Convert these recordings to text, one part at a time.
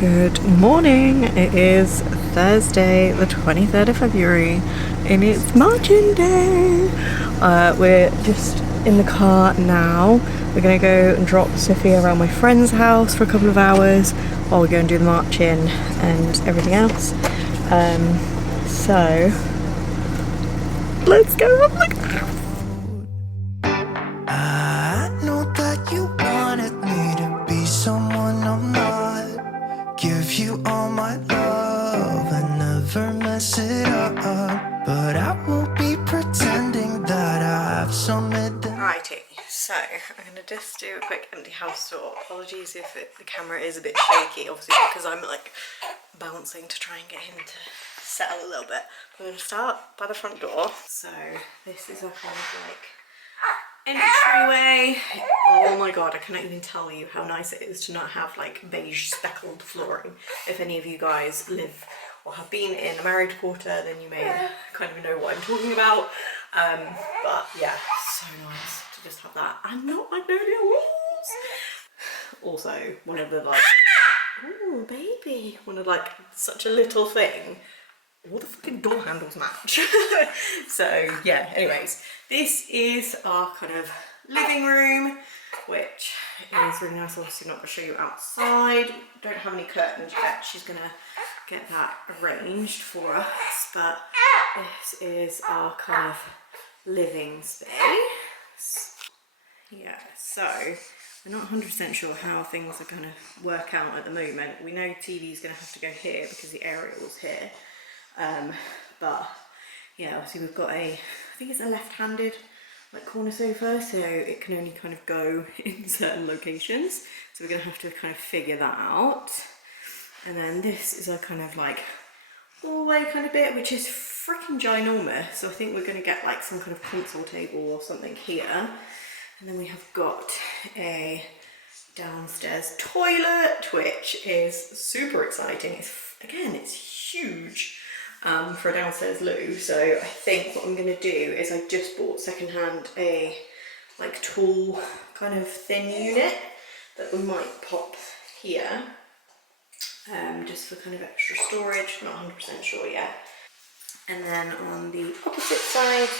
Good morning. It is Thursday, the 23rd of February, and it's marching day. We're just in the car now. We're gonna go and drop Sophia around my friend's house for a couple of hours while we go and do the marching and everything else. So let's go have a look. I know that you wanted me to be someone I'm not. Give you all my love and never mess it up. But I won't be pretending that I've some hidden. Righty, so I'm going to just do a quick empty house tour. Apologies if the camera is a bit shaky, obviously because I'm like bouncing to try and get him to settle a little bit. I'm going to start by the front door. So this is a kind of like entryway. Oh my god, I cannot even tell you how nice it is to not have like beige speckled flooring. If any of you guys live or have been in a married quarter, then you may kind of know what I'm talking about. But yeah, so nice to just have that and not magnolia walls. Also, one of the like, oh baby, one of like such a little thing. All the fucking door handles match. So yeah, anyways, this is our kind of living room, which is really nice. Obviously not going to show you outside. Don't have any curtains yet. She's going to get that arranged for us, but this is our kind of living space. Yeah, so we're not 100% sure how things are going to work out at the moment. We know TV is going to have to go here because the aerial's here. But yeah, obviously we've got I think it's a left-handed like corner sofa, so it can only kind of go in certain locations. So we're gonna have to kind of figure that out. And then this is our kind of like hallway kind of bit, which is freaking ginormous. So I think we're gonna get like some kind of console table or something here. And then we have got a downstairs toilet, which is super exciting. It's huge. For a downstairs loo, so I think what I'm going to do is I just bought secondhand a like tall kind of thin unit that we might pop here, just for kind of extra storage, not 100% sure yet. And then on the opposite side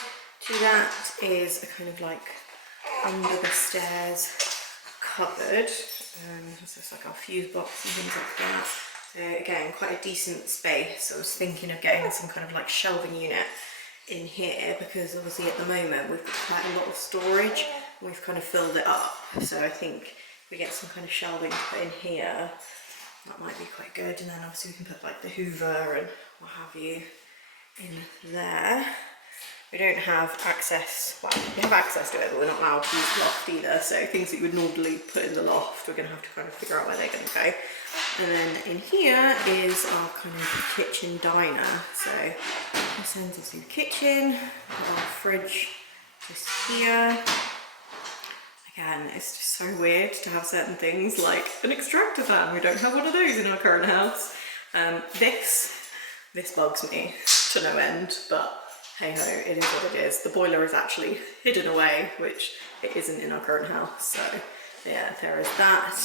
to that is a kind of like under the stairs cupboard. This is like our fuse box and things like that. So again, quite a decent space. I was thinking of getting some kind of like shelving unit in here because obviously at the moment we've got quite a lot of storage. We've kind of filled it up. So I think if we get some kind of shelving to put in here, that might be quite good. And then obviously we can put like the Hoover and what have you in there. We don't have access, well, we have access to it, but we're not allowed to use the loft either. So things that you would normally put in the loft, we're going to have to kind of figure out where they're going to go. And then in here is our kind of kitchen diner. So this ends us in the kitchen, our fridge just here. Again, it's just so weird to have certain things like an extractor fan. We don't have one of those in our current house. This bugs me to no end, but hey ho, it is what it is. The boiler is actually hidden away, which it isn't in our current house. So yeah, there is that.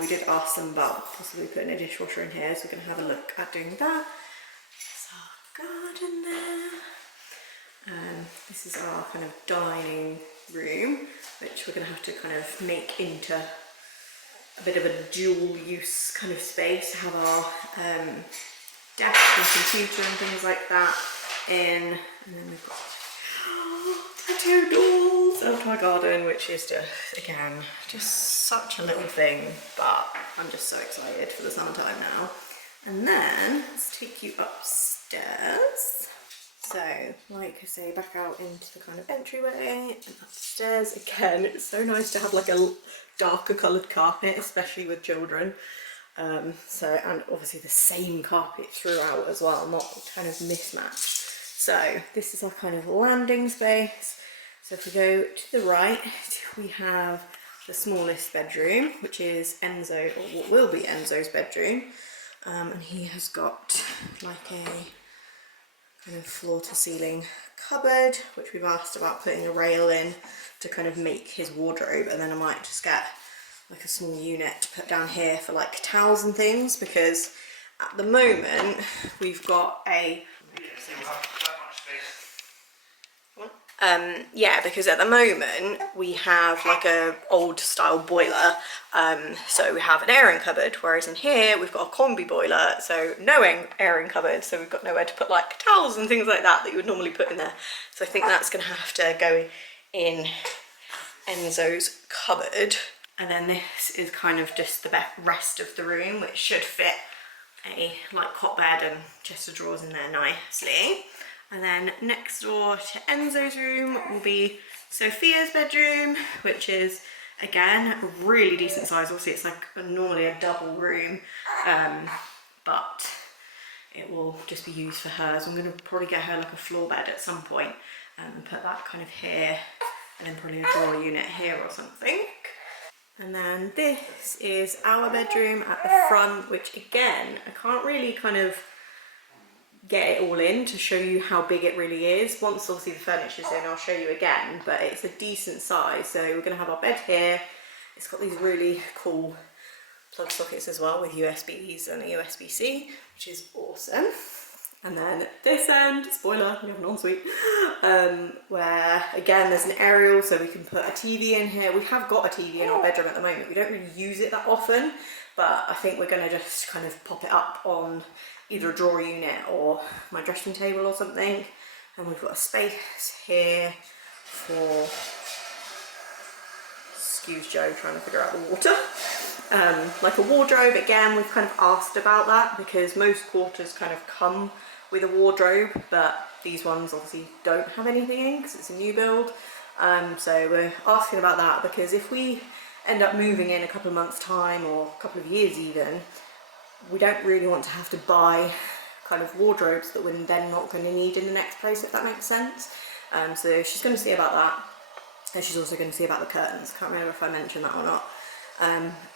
We did ask them about possibly putting a dishwasher in here, so we're going to have a look at doing that. There's our garden there. This is our kind of dining room, which we're going to have to kind of make into a bit of a dual use kind of space to have our desk and computer and things like that in. And then we've got the two doors out to our garden, which is just, again, just such a little thing, but I'm just so excited for the summertime now. And then let's take you upstairs. So, like I say, back out into the kind of entryway and upstairs. Again, it's so nice to have like a darker coloured carpet, especially with children. So, and obviously the same carpet throughout as well, not kind of mismatched. So this is our kind of landing space. So if we go to the right, we have the smallest bedroom, which is Enzo, or what will be Enzo's bedroom. And he has got like a kind of floor to ceiling cupboard, which we've asked about putting a rail in to kind of make his wardrobe. And then I might just get like a small unit to put down here for like towels and things, because at the moment we've got a yeah, because at the moment we have like a old style boiler, so we have an airing cupboard, whereas in here we've got a combi boiler, so no airing cupboard, so we've got nowhere to put like towels and things like that you would normally put in there. So I think that's gonna have to go in Enzo's cupboard. And then this is kind of just the rest of the room, which should fit a like cot bed and chest of drawers in there nicely. And then next door to Enzo's room will be Sophia's bedroom, which is again a really decent size. Obviously it's like normally a double room, but it will just be used for hers. I'm going to probably get her like a floor bed at some point, and put that kind of here, and then probably a drawer unit here or something. And then this is our bedroom at the front, which again, I can't really kind of get it all in to show you how big it really is. Once obviously the furniture's in, I'll show you again, but it's a decent size. So we're gonna have our bed here. It's got these really cool plug sockets as well with USBs and a USB-C, which is awesome. And then at this end, spoiler, we have an ensuite, where again there's an aerial, so we can put a TV in here. We have got a TV in our bedroom at the moment. We don't really use it that often, but I think we're gonna just kind of pop it up on either a drawer unit or my dressing table or something. And we've got a space here for, excuse Joe trying to figure out the water, like a wardrobe. Again, we've kind of asked about that because most quarters kind of come with a wardrobe, but these ones obviously don't have anything in because it's a new build. So we're asking about that because if we end up moving in a couple of months time or a couple of years even, we don't really want to have to buy kind of wardrobes that we're then not going to need in the next place, if that makes sense. So she's going to see about that, and she's also going to see about the curtains. Can't remember if I mentioned that or not.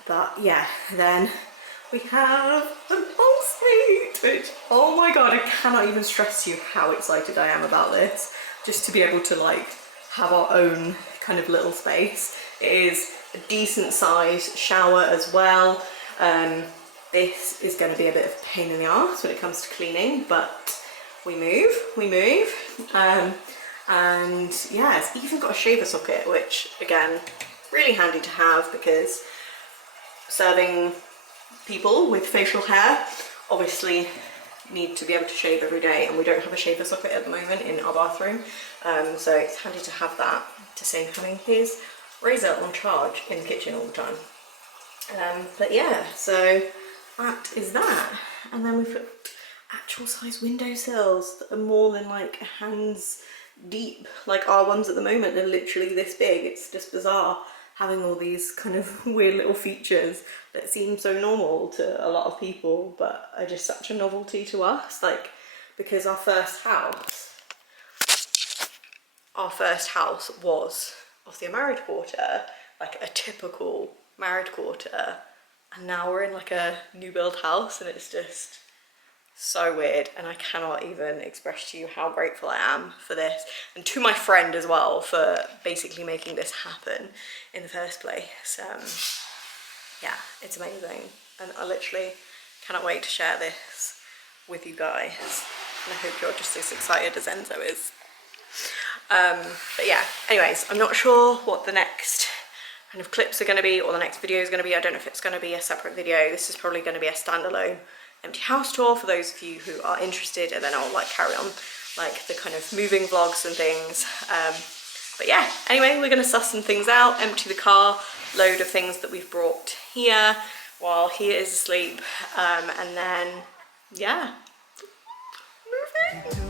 But yeah, then we have an ensuite, which, oh my god, I cannot even stress to you how excited I am about this. Just to be able to like have our own kind of little space. It is a decent size shower as well. This is going to be a bit of a pain in the arse when it comes to cleaning, but we move. And yeah, it's even got a shaver socket, which again, really handy to have because serving people with facial hair obviously need to be able to shave every day, and we don't have a shaver socket at the moment in our bathroom, so it's handy to have that to save having his razor on charge in the kitchen all the time. But yeah, so that is that. And then we've got actual size windowsills that are more than like hands deep. Like our ones at the moment, they're literally this big. It's just bizarre having all these kind of weird little features that seem so normal to a lot of people, but are just such a novelty to us. Like, because our first house was obviously a married quarter, like a typical married quarter, and now we're in like a new build house, and it's just so weird, and I cannot even express to you how grateful I am for this, and to my friend as well for basically making this happen in the first place. Yeah, it's amazing, and I literally cannot wait to share this with you guys, and I hope you're just as excited as Enzo is. But yeah, anyways, I'm not sure what the next kind of clips are going to be, or the next video is going to be. I don't know if it's going to be a separate video. This is probably going to be a standalone empty house tour for those of you who are interested, and then I'll like carry on like the kind of moving vlogs and things. But yeah, anyway, we're going to suss some things out, empty the car, load of things that we've brought here while he is asleep, and then yeah, move in.